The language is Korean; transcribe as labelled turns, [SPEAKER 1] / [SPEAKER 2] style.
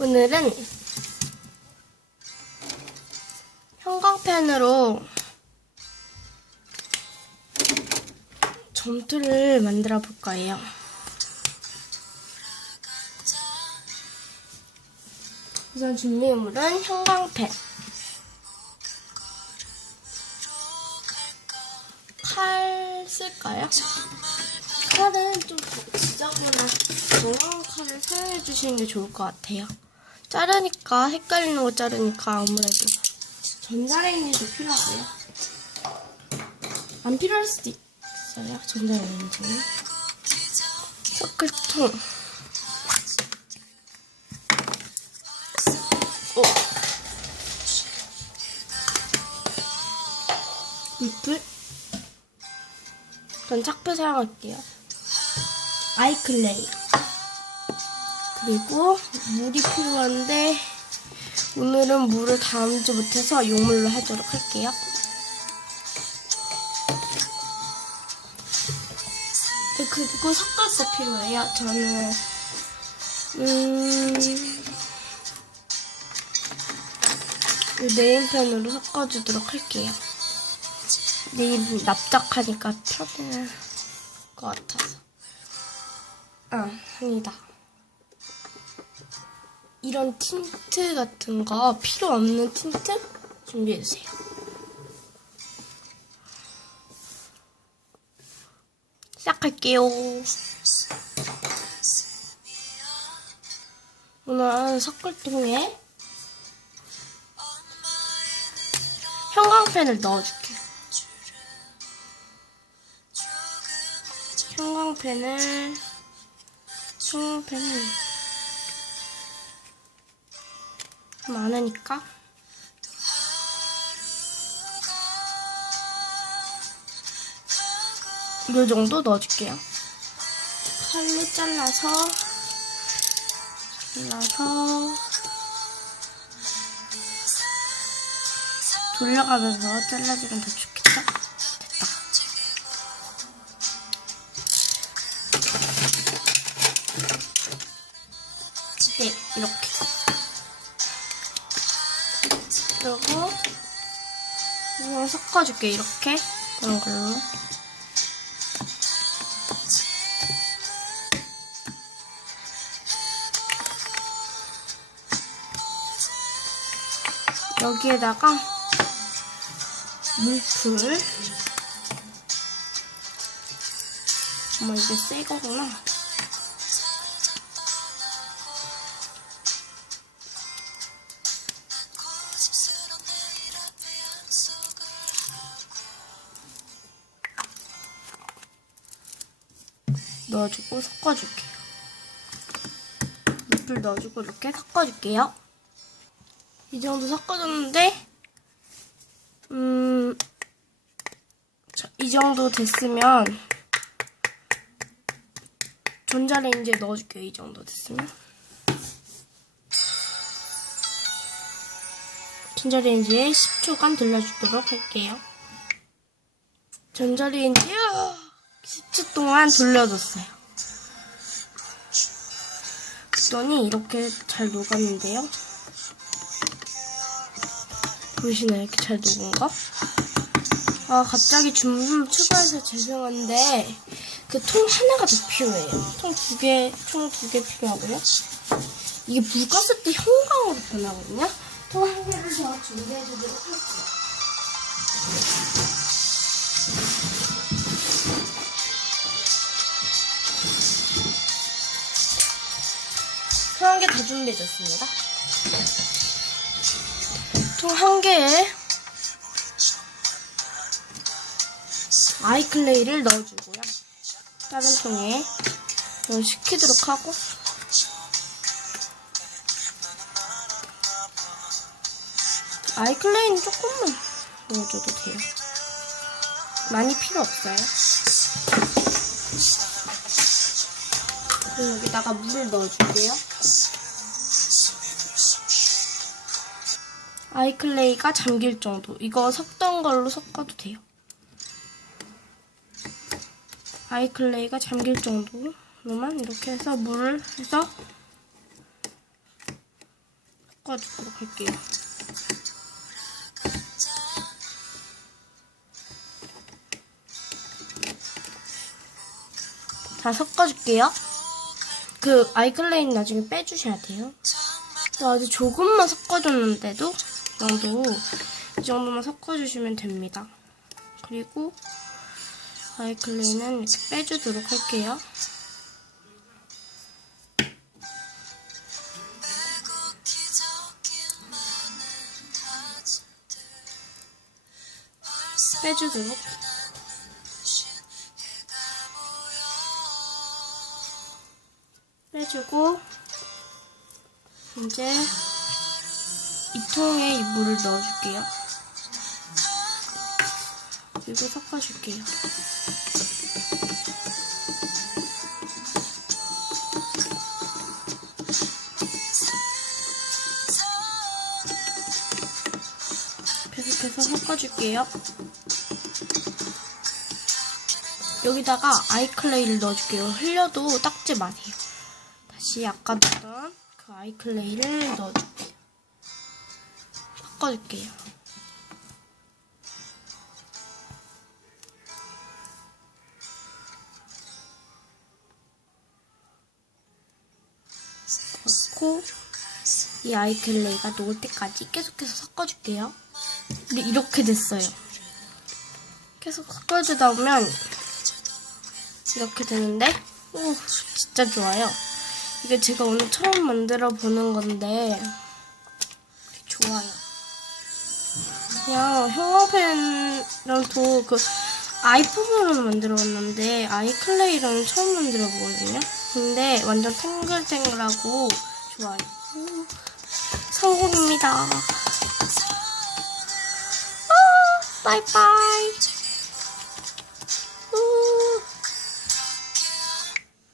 [SPEAKER 1] 오늘은 형광펜으로 점토를 만들어 볼 거예요. 우선 준비물은 형광펜, 칼 쓸까요? 칼은 좀 지저분한 노란 칼을 사용해 주시는 게 좋을 것 같아요. 자르니까 헷갈리는 거 자르니까 아무래도 전자레인지도 필요하고요. 안 필요할 수도 있어요. 전자레인지는. 서클통. 어. 물풀. 전 착표 사용할게요. 아이클레이. 그리고 물이 필요한데 오늘은 물을 담지 못해서 용물로 하도록 할게요. 네, 그리고 거 필요해요. 저는 음, 이 네임펜으로 섞어주도록 할게요. 네임 납작하니까 편할 것 같아서. 아, 아니다. 이런 틴트 같은 거 필요 없는 틴트 준비해주세요. 시작할게요. 오늘 석굴통에 형광펜을 넣어줄게요. 형광펜을 형광펜을 많으니까 이 정도 넣어줄게요. 칼로 잘라서 잘라서 돌려가면서 잘라주면 더 좋겠다. 됐다. 네, 이렇게. 그리고 이걸 섞어줄게 이렇게. 그런 걸로. 여기에다가 물풀. 어머 이게 새 거구나 넣어주고 섞어줄게요. 물풀 넣어주고 이렇게 섞어줄게요. 이 정도 섞어줬는데, 음, 자, 이 정도 됐으면, 전자레인지에 넣어줄게요. 이 정도 됐으면. 전자레인지에 10초간 돌려주도록 할게요. 전자레인지에 10초 동안 돌려줬어요. 그랬더니 이렇게 잘 녹았는데요. 보이시나요? 이렇게 잘 녹은 거? 아, 갑자기 줌 추가해서 죄송한데, 그 통 하나가 더 필요해요. 통 두 개, 총 두 개 필요하고요. 이게 물 껐을 때 형광으로 변하거든요? 통 한 개를 더 준비해주도록 할게요. 한 개 더 준비해줬습니다. 통 한 개에 아이클레이를 넣어주고요. 다른 통에 이걸 식히도록 하고 아이클레이는 조금만 넣어줘도 돼요. 많이 필요 없어요. 그리고 여기다가 물을 넣어줄게요. 아이클레이가 잠길 정도. 이거 섞던 걸로 섞어도 돼요. 아이클레이가 잠길 정도로만 이렇게 해서 물을 해서 섞어주도록 할게요. 다 섞어줄게요. 그 아이클레인 나중에 빼주셔야 돼요. 저 아주 조금만 섞어줬는데도 이 정도 이 정도만 섞어주시면 됩니다. 그리고 아이클레인은 이렇게 빼주도록 할게요. 빼주도록 빼주고 이제 이 통에 이 물을 넣어줄게요. 그리고 섞어줄게요. 계속해서 섞어줄게요. 여기다가 아이클레이를 넣어줄게요. 흘려도 닦지 마세요. 다시 아까 넣었던 그 아이클레이를 넣어줄게요. 섞어줄게요. 넣고 이 아이클레이가 녹을 때까지 계속해서 섞어줄게요. 네, 이렇게 됐어요. 계속 섞어주다 보면 이렇게 되는데 오 진짜 좋아요. 이게 제가 오늘 처음 만들어 보는 건데 좋아요. 그냥 형광펜이랑도 그 아이폰으로 만들어 봤는데 아이클레이랑 처음 만들어 보거든요. 근데 완전 탱글탱글하고 좋아요. 오, 성공입니다. 아, 바이바이.